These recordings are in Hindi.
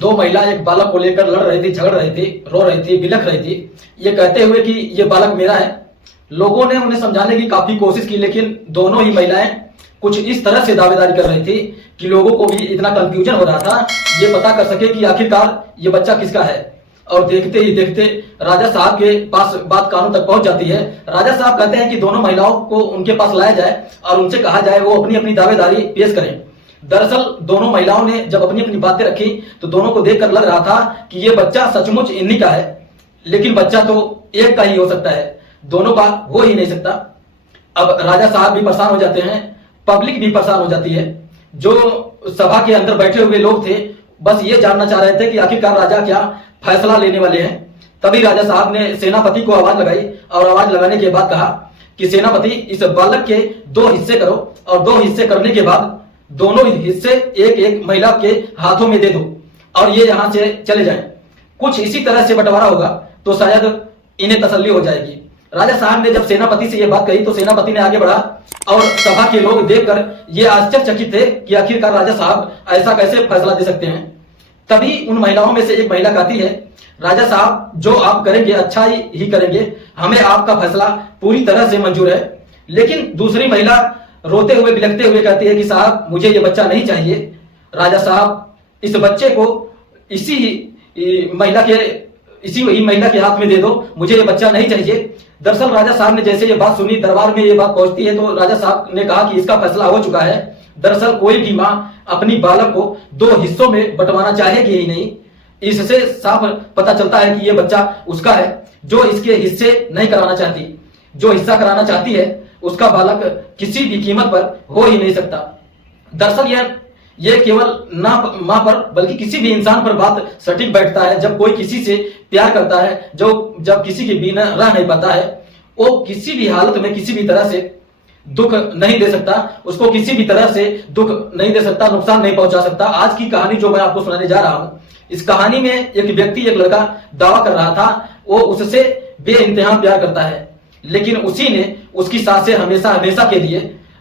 दो महिला एक बालक को लेकर लड़ रही थी, झगड़ रही थी, रो रही थी, बिलख रही थी, ये कहते हुए कि ये बालक मेरा है। लोगों ने उन्हें समझाने की काफी कोशिश की, लेकिन दोनों ही महिलाएं कुछ इस तरह से दावेदारी कर रही थी कि लोगों को भी इतना कंफ्यूजन हो रहा था ये पता कर सके कि आखिरकार ये बच्चा किसका है। और देखते ही देखते राजा साहब के पास बात कानों तक पहुंच जाती है। राजा साहब कहते हैं कि दोनों महिलाओं को उनके पास लाया जाए और उनसे कहा जाए वो अपनी अपनी दावेदारी पेश करें। दरअसल दोनों महिलाओं ने जब अपनी अपनी बातें रखी तो दोनों को देखकर लग रहा था कि ये बच्चा सचमुच इन्हीं का है, लेकिन बच्चा तो एक का ही हो सकता है, दोनों का हो ही नहीं सकता। अब राजा साहब भी परेशान हो जाते हैं, पब्लिक भी परेशान हो जाती है। जो सभा के अंदर बैठे हुए लोग थे बस ये जानना चाह रहे थे कि आखिरकार राजा क्या फैसला लेने वाले हैं। तभी राजा साहब ने सेनापति को आवाज लगाई और आवाज लगाने के बाद कहा कि सेनापति इस बालक के 2 हिस्से करो और 2 हिस्से करने के बाद दोनों हिस्से एक एक महिला के हाथों में दे दो और ये यहां से चले जाएं। कुछ इसी तरह से बंटवारा होगा तो शायद इन्हें तसल्ली हो जाएगी। राजा साहब ने जब सेनापति से यह बात कही तो सेनापति ने आगे बढ़ा और सभा के लोग देखकर ये आश्चर्यचकित थे कि आखिरकार राजा साहब ऐसा कैसे फैसला दे सकते हैं। तभी उन महिलाओं में से एक महिला कहती है, राजा साहब जो आप करेंगे अच्छा ही करेंगे, हमें आपका फैसला पूरी तरह से मंजूर है। लेकिन दूसरी महिला रोते हुए बिलखते हुए कहती है कि साहब मुझे ये बच्चा नहीं चाहिए, राजा साहब इस बच्चे को इसी महिला के हाथ में दे दो, मुझे ये बच्चा नहीं चाहिए। दरअसल राजा साहब ने जैसे ये बात सुनी, दरबार में ये बात पहुंचती है तो राजा साहब ने कहा कि इसका फैसला हो चुका है। दरअसल कोई भी माँ अपनी बालक को 2 हिस्सों में बंटवाना चाहेगी ही नहीं। इससे साफ पता चलता है कि ये बच्चा उसका है जो इसके हिस्से नहीं कराना चाहती। जो हिस्सा कराना चाहती है उसका बालक किसी भी कीमत पर हो ही नहीं सकता। दरअसल ये केवल ना माँ पर बल्कि किसी भी इंसान पर बात सटीक बैठता है। जब कोई किसी से प्यार करता है, जब किसी के बिना रह नहीं पाता है, वो किसी भी हालत में किसी भी तरह से दुख नहीं दे सकता, उसको किसी भी तरह से दुख नहीं दे सकता, नुकसान नहीं पहुंचा सकता। आज की कहानी जो मैं आपको सुनाने जा रहा हूं, इस कहानी में एक व्यक्ति, एक लड़का दावा कर रहा था वो उससे बेइंतहा प्यार करता है, लेकिन उसी ने उसकी सांसें हमेशा हमेशा के लिए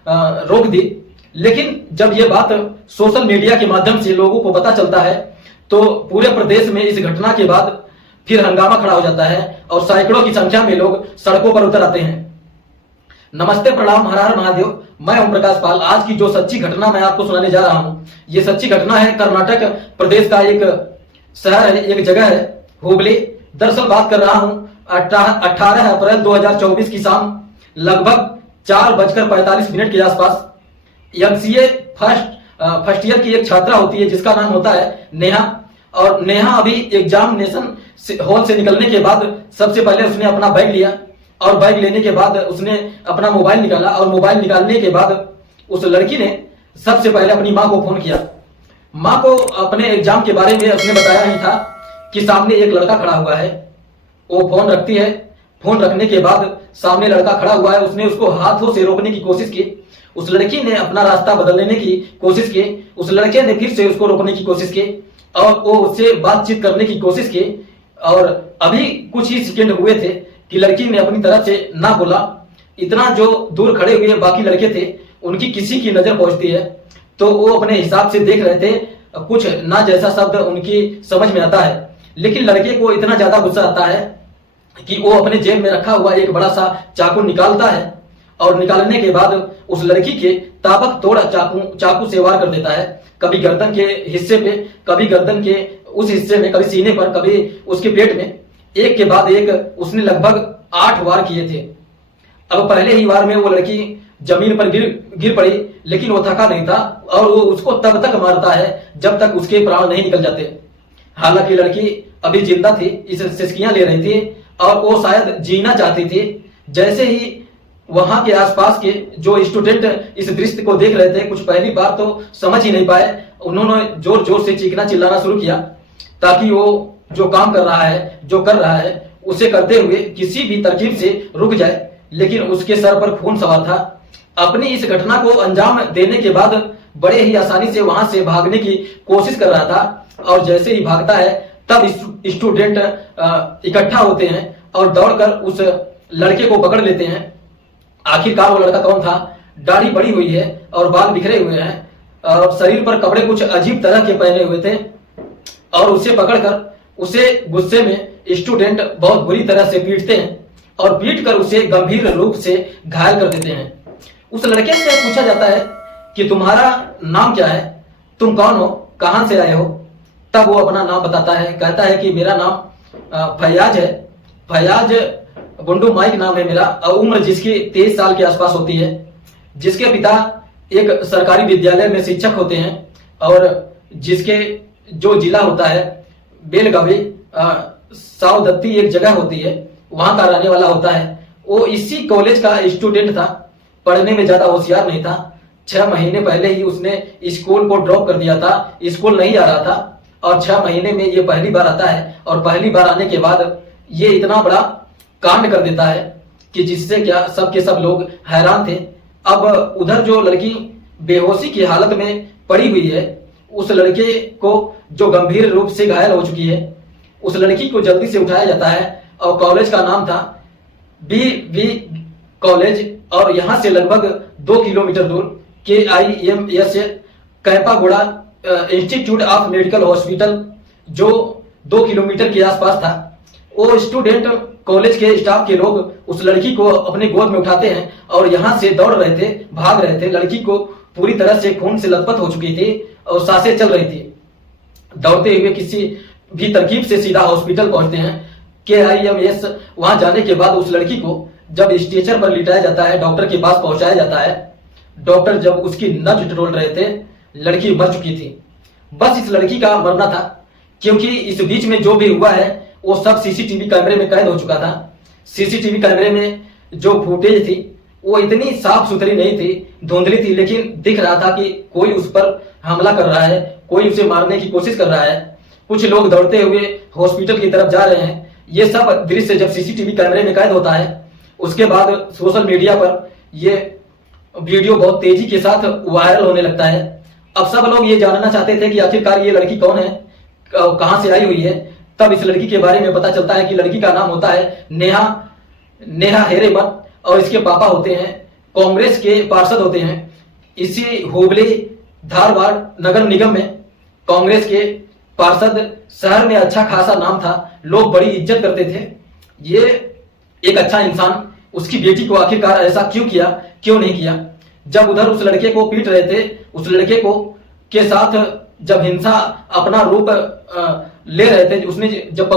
रोक दी। लेकिन जब ये बात सोशल मीडिया के माध्यम से लोगों को पता चलता है तो पूरे प्रदेश में इस घटना के बाद फिर हंगामा खड़ा हो जाता है और सैकड़ों की संख्या में लोग सड़कों पर उतर आते हैं। नमस्ते, प्रणाम, हर हर महादेव। मैं ओम प्रकाश पाल। आज की जो सच्ची घटना मैं आपको सुनाने जा रहा हूं, ये सच्ची घटना है कर्नाटक प्रदेश का एक शहर है, एक जगह है हुबली। दरअसल बात कर रहा हूं 18 अप्रैल 2024 की शाम लगभग 4:45 के आसपास एमसीए फर्स्ट ईयर की एक छात्रा होती है जिसका नाम होता है नेहा। और नेहा अभी एग्जामिनेशन हॉल से निकलने के बाद सबसे पहले उसने अपना बैग लिया और बैग लेने के बाद उसने अपना मोबाइल निकाला और मोबाइल निकालने के बाद उस लड़की ने सबसे पहले अपनी माँ को फोन किया। माँ को अपने एग्जाम के बारे में उसने बताया ही था कि सामने एक लड़का खड़ा हुआ है। वो फोन रखती है। फोन रखने के बाद सामने लड़का खड़ा हुआ है, उसने उसको हाथों से रोकने की कोशिश की। उस लड़की ने अपना रास्ता बदलने की कोशिश की। उस लड़के ने फिर से उसको रोकने की कोशिश की और वो उससे बातचीत करने की कोशिश की। और अभी कुछ ही सेकंड हुए थे कि लड़की ने अपनी तरफ से ना बोला। इतना जो दूर खड़े हुए बाकी लड़के थे उनकी किसी की नजर पहुंचती है तो वो अपने हिसाब से देख रहे थे, कुछ ना जैसा शब्द उनकी समझ में आता है। लेकिन लड़के को इतना ज्यादा गुस्सा आता है कि वो अपने जेब में रखा हुआ एक बड़ा सा चाकू निकालता है और निकालने के बाद उस लड़की के ताबक तोड़ चाकू से वार कर देता है। कभी गर्दन के हिस्से पे, कभी गर्दन के उस हिस्से में, कभी सीने पर, कभी उसके पेट में, एक के बाद एक उसने लगभग 8 वार किए थे। अब पहले ही वार में वो लड़की जमीन पर गिर पड़ी, लेकिन वो थका नहीं था और वो उसको तब तक मारता है जब तक उसके प्राण नहीं निकल जाते। हालांकि लड़की अभी जिंदा थी, इस सिसकियां ले रही थी और वो शायद जीना चाहती थी। जैसे ही वहां के आसपास के जो स्टूडेंट इस दृश्य को देख रहे थे, कुछ पहली बार तो समझ ही नहीं पाए। उन्होंने जोर जोर से चीखना चिल्लाना शुरू किया ताकि वो जो काम कर रहा है, जो कर रहा है, उसे करते हुए किसी भी तरकीब से रुक जाए। लेकिन उसके सर पर खून सवार था। अपनी इस घटना को अंजाम देने के बाद बड़े ही आसानी से वहां से भागने की कोशिश कर रहा था और जैसे ही भागता है तब स्टूडेंट इकट्ठा होते हैं और दौड़कर उस लड़के को पकड़ लेते हैं। आखिरकार वो लड़का कौन था? दाढ़ी बड़ी हुई है और बाल बिखरे हुए हैं और शरीर पर कपड़े कुछ अजीब तरह के पहने हुए थे। और उसे पकड़कर उसे गुस्से में स्टूडेंट बहुत बुरी तरह से पीटते हैं और पीट कर उसे गंभीर रूप से घायल कर देते हैं। उस लड़के से पूछा जाता है कि तुम्हारा नाम क्या है, तुम कौन हो, कहां से आए हो। तब वो अपना नाम बताता है, कहता है कि मेरा नाम फैयाज है, फैयाज गुंडू माइक नाम है मेरा, और उम्र जिसकी 23 साल के आसपास होती है, जिसके पिता एक सरकारी विद्यालय में शिक्षक होते हैं और जिसके जो जिला होता है बेलगावी सावदत्ती एक जगह होती है, वहां का रहने वाला होता है। वो इसी कॉलेज का स्टूडेंट था, पढ़ने में ज्यादा होशियार नहीं था। 6 महीने पहले ही उसने स्कूल को ड्रॉप कर दिया था, स्कूल नहीं आ रहा था और 6 महीने में ये पहली बार आता है और पहली बार आने के बाद ये इतना बड़ा कांड कर देता है कि जिससे क्या सब के सब लोग हैरान थे। अब उधर जो लड़की बेहोशी की हालत में पड़ी हुई है, उस लड़के को जो गंभीर रूप से घायल हो चुकी है, उस लड़की को जल्दी से उठाया जाता है और कॉलेज का नाम था BV कॉलेज और यहां से लगभग 2 किलोमीटर दूर KIMS Kempegowda institute of medical hospital जो 2 किलोमीटर के आसपास था। वो स्टूडेंट कॉलेज के स्टाफ के लोग उस लड़की को अपने गोद में उठाते हैं और यहां से दौड़ रहे थे, भाग रहे थे। लड़की को पूरी तरह से खून से लथपथ हो चुकी थी और सांसें चल रही थी। दौड़ते हुए किसी भी तरकीब से सीधा हॉस्पिटल पहुंचते हैं। KIMS वहां जाने के बाद उस लड़की को जब स्ट्रेचर पर लिटाया जाता है, डॉक्टर के पास पहुंचाया जाता है। डॉक्टर जब उसकी नब्ज टटोल रहे थे, लड़की मर चुकी थी। बस इस लड़की का मरना था, क्योंकि इस बीच में जो भी हुआ है वो सब सीसीटीवी कैमरे में कैद हो चुका था। सीसीटीवी कैमरे में जो फुटेज थी वो इतनी साफ सुथरी नहीं थी, धुंधली थी, लेकिन दिख रहा था कि कोई उस पर हमला कर रहा है, कोई उसे मारने की कोशिश कर रहा है। कुछ लोग दौड़ते हुए हॉस्पिटल की तरफ जा रहे हैं। ये सब दृश्य जब सीसीटीवी कैमरे में कैद होता है, उसके बाद सोशल मीडिया पर ये वीडियो बहुत तेजी के साथ वायरल होने लगता है। अब सब लोग ये जानना चाहते थे कि आखिरकार ये लड़की कौन है, कहां से आई हुई है। तब इस लड़की के बारे में पता चलता है कि लड़की का नाम होता है नेहा हेरेमत और इसके पापा होते हैं कांग्रेस के पार्षद होते हैं। इसी हुबली धारवाड़ नगर निगम में कांग्रेस के पार्षद, शहर में अच्छा खासा नाम था, लोग बड़ी इज्जत करते थे। ये एक अच्छा इंसान उसकी बेटी को आखिरकार ऐसा क्यों किया, क्यों नहीं किया। जब उधर उस लड़के को पीट रहे थे, उस लड़के को के साथ जब हिंसा अपना रूप ले रहे थे, उसने जब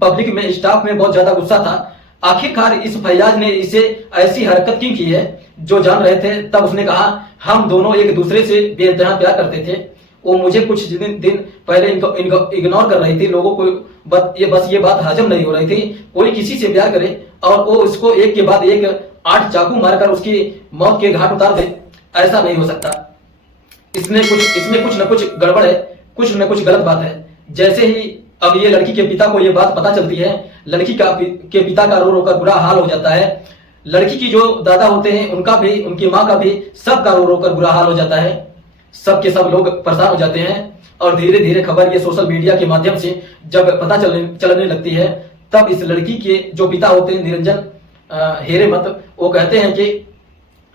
पब्लिक में स्टाफ में बहुत ज्यादा गुस्सा था। आखिरकार इस फैयाज ने इसे ऐसी हरकत क्यों की है जो जान रहे थे। तब उसने कहा हम दोनों एक दूसरे से बेइंतहा प्यार करते थे। वो मुझे कुछ दिन पहले इनको इग्नोर कर रही थी, लोगों को ये बात हजम नहीं हो रही थी। कोई किसी से प्यार करे और वो इसको एक के बाद एक 8 चाकू मारकर उसकी मौत के घाट उतार दे, ऐसा नहीं हो सकता। इसमें कुछ न कुछ गड़बड़ है, कुछ न कुछ गलत बात है। जैसे ही अब ये लड़की के पिता को ये बात पता चलती है, लड़की के पिता का रो रो कर बुरा हाल हो जाता है। लड़की की जो दादा होते हैं उनका भी, उनकी माँ का भी, सबका रो रो कर बुरा हाल हो जाता है। सब के सब लोग परेशान हो जाते हैं और धीरे धीरे खबर ये सोशल मीडिया के माध्यम से जब पता चलने लगती है, तब इस लड़की के जो पिता होते हैं निरंजन हेरेमत, वो कहते हैं कि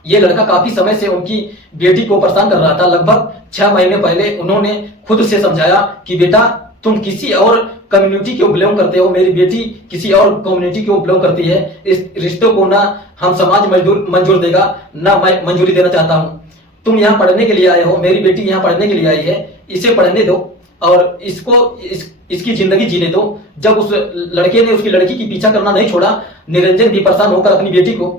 ये लड़का काफी समय से उनकी बेटी को परेशान कर रहा था। लगभग 6 महीने पहले उन्होंने खुद से समझाया कि बेटा तुम किसी और कम्युनिटी को बिलोंग करते हो, मेरी बेटी किसी और कम्युनिटी को बिलोंग करती है। इस रिश्तों को ना हम समाज मंजूर देगा, ना मैं मंजूरी देना चाहता हूँ। तुम यहाँ पढ़ने के लिए आए हो, मेरी बेटी यहाँ पढ़ने के लिए आई है, इसे पढ़ने दो और इसकी जिंदगी जीने दो। जब उस लड़के ने उसकी लड़की की पीछा करना नहीं छोड़ा, निरंजन भी परेशान होकर अपनी बेटी को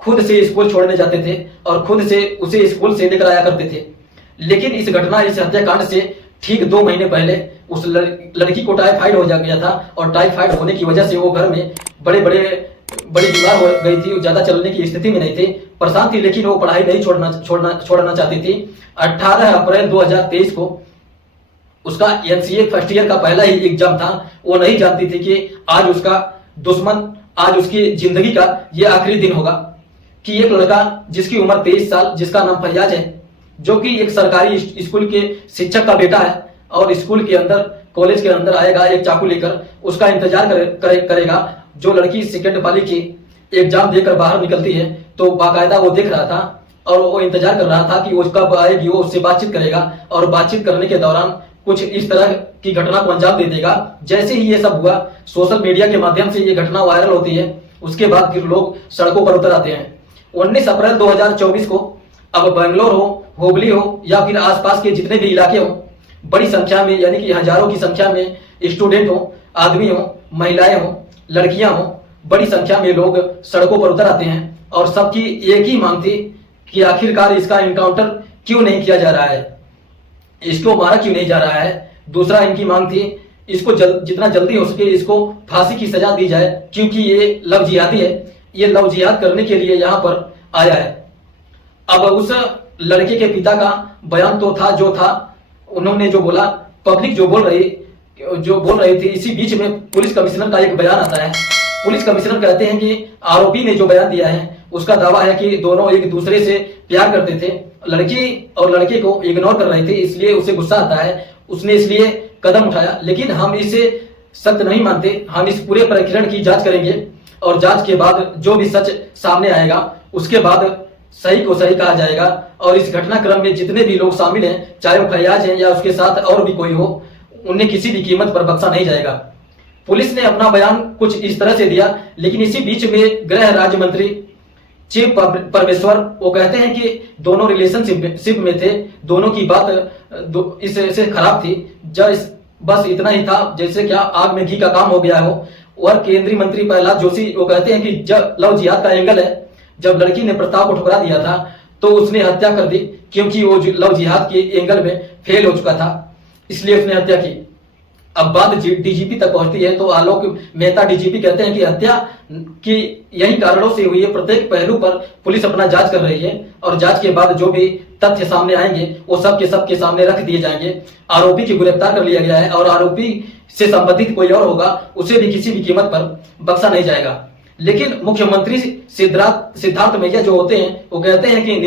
खुद से स्कूल छोड़ने जाते थे और खुद से उसे स्कूल से लेकर आया करते थे। लेकिन इस हत्याकांड से ठीक 2 महीने पहले उस लड़की को टाइफाइड हो गया था और टाइफाइड होने की वजह से वो घर में बड़ी बीमार हो गई थी, ज्यादा चलने की स्थिति में नहीं थी, परेशान थी। लेकिन वो पढ़ाई नहीं छोड़ना चाहती थी। 18 अप्रैल 2023 को उसका MCA फर्स्ट ईयर का पहला ही एग्जाम था। वो नहीं जानती थी कि आज उसका दुश्मन, आज उसकी जिंदगी का ये आखिरी दिन होगा, कि एक लड़का जिसकी उम्र 23 साल, जिसका नाम फैयाज है, जो कि एक सरकारी स्कूल के शिक्षक का बेटा है और स्कूल के अंदर, कॉलेज के अंदर आएगा एक चाकू लेकर, उसका इंतजार करेगा। जो लड़की सेकेंड पाली की एग्जाम देकर बाहर निकलती है तो बाकायदा वो देख रहा था और वो इंतजार कर रहा था कि वो कब आएगी, वो उससे बातचीत करेगा और बातचीत करने के दौरान कुछ इस तरह की घटना को अंजाम दे देगा। जैसे ही ये सब हुआ, सोशल मीडिया के माध्यम से ये घटना वायरल होती है, उसके बाद फिर लोग सड़कों पर उतर आते हैं। 19 अप्रैल 2024 को अब बेंगलोर हो, हुबली हो या फिर आसपास के जितने भी इलाके हो, बड़ी संख्या में यानी कि हजारों की संख्या में स्टूडेंट हो, आदमी हो, महिलाएं हो, लड़कियां हो, बड़ी संख्या में लोग सड़कों पर उतर आते हैं और सबकी एक ही मांग थी कि आखिरकार इसका इनकाउंटर क्यों नहीं किया जा रहा है, इसको मारा क्यों नहीं जा रहा है। दूसरा इनकी मांग थी इसको जितना जल्दी हो सके इसको फांसी की सजा दी जाए, क्योंकि ये लव जिहादी है, ये लव जिहाद करने के लिए यहाँ पर आया है। अब उस लड़के के पिता का बयान तो था जो था, उन्होंने जो बोला, पब्लिक जो बोल रही थी, इसी बीच में पुलिस कमिश्नर का एक बयान आता है। पुलिस कमिश्नर कहते हैं कि आरोपी ने जो बयान दिया है उसका दावा है कि दोनों एक दूसरे से प्यार करते थे, लड़की और लड़के को इग्नोर कर रहे थे, इसलिए उसे गुस्सा आता है, उसने इसलिए कदम उठाया। लेकिन हम इसे सत्य नहीं मानते, हम इस पूरे प्रकरण की जांच करेंगे और जांच के बाद जो भी सच सामने आएगा उसके बाद सही को सही कहा जाएगा और इस घटनाक्रम में जितने भी लोग शामिल हैं, चाहे वो फैयाज है या उसके साथ और भी कोई हो, उन्हें किसी भी कीमत पर बख्शा नहीं जाएगा। पुलिस ने अपना बयान कुछ इस तरह से दिया, लेकिन इसी बीच में गृह राज्य मंत्री चिव परमेश्वर वो कहते हैं कि दोनों रिलेशनशिप में थे, दोनों की बात इससे खराब थी, बस इतना ही था जैसे क्या आग में घी का काम हो गया हो। और केंद्रीय मंत्री प्रहलाद जोशी वो कहते हैं कि जब लव जिहाद का एंगल है, जब लड़की ने प्रस्ताव को ठुकरा दिया था तो उसने हत्या कर दी, क्योंकि वो लव जिहाद के एंगल में फेल हो चुका था, इसलिए उसने हत्या की। अब बात डीजीपी तक पहुंचती है तो आलोक मेहता डीजीपी कहते हैं कि हत्या की यही कारणों से हुई है, प्रत्येक पहलू पर पुलिस अपना जांच कर रही है और जांच के बाद जो भी तथ्य सामने आएंगे वो सबके सामने रख दिए जाएंगे। आरोपी की गिरफ्तार कर लिया गया है और आरोपी से संबंधित कोई और होगा उसे भी किसी भी कीमत पर बख्शा नहीं जाएगा। लेकिन मुख्यमंत्री सिद्धार्थ मैया जो होते हैं वो कहते हैं कि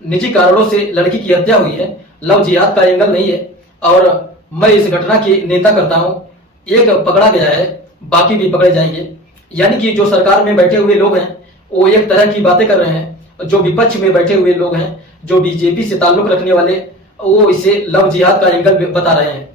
निजी कारणों से लड़की की हत्या हुई है, लव जिहाद का एंगल नहीं है और मैं इस घटना की निंदा करता हूं। एक पकड़ा गया है, बाकी भी पकड़े जाएंगे। यानी कि जो सरकार में बैठे हुए लोग हैं वो एक तरह की बातें कर रहे हैं, जो विपक्ष में बैठे हुए लोग हैं, जो बीजेपी से ताल्लुक रखने वाले, वो इसे लव जिहाद का एंगल बता रहे हैं।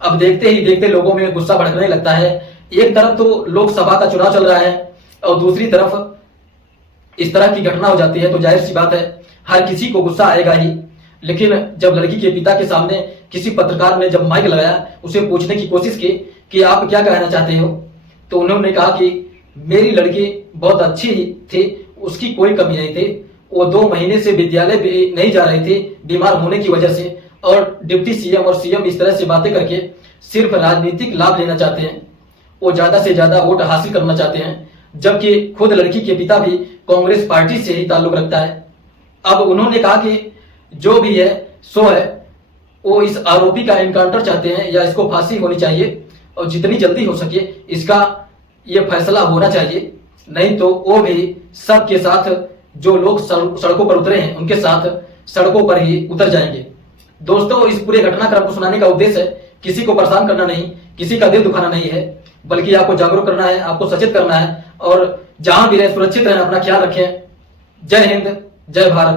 अब देखते ही देखते लोगों में गुस्सा भड़कने लगता है। एक तरफ तो लोकसभा का चुनाव चल रहा है और दूसरी तरफ इस तरह की घटना हो जाती है तो जाहिर सी बात है हर किसी को गुस्सा आएगा ही। लेकिन जब लड़की के पिता के सामने किसी पत्रकार ने जब माइक लगाया, उसे पूछने की कोशिश की कि आप क्या कहना चाहते हो, तो उन्होंने कहा कि मेरी लड़की बहुत अच्छी थी, उसकी कोई कमी नहीं थी, वो 2 महीने से विद्यालय भी नहीं जा रही थी बीमार होने की वजह से, और डिप्टी सीएम और सीएम इस तरह से बातें करके सिर्फ राजनीतिक लाभ लेना चाहते हैं, वो ज्यादा से ज्यादा वोट हासिल करना चाहते हैं, जबकि खुद लड़की के पिता भी कांग्रेस पार्टी से ही ताल्लुक रखता है। अब उन्होंने कहा कि जो भी है सो है, वो इस आरोपी का एनकाउंटर चाहते हैं या इसको फांसी होनी चाहिए और जितनी जल्दी हो सके इसका ये फैसला होना चाहिए, नहीं तो वो भी सबके साथ जो लोग सड़कों पर उतरे हैं उनके साथ सड़कों पर ही उतर जाएंगे। दोस्तों, इस पूरे घटनाक्रम को सुनाने का उद्देश्य है किसी को परेशान करना नहीं, किसी का दिल दुखाना नहीं है, बल्कि आपको जागरूक करना है, आपको सचेत करना है और जहां भी रहे सुरक्षित रहना, अपना ख्याल रखें। जय हिंद, जय भारत।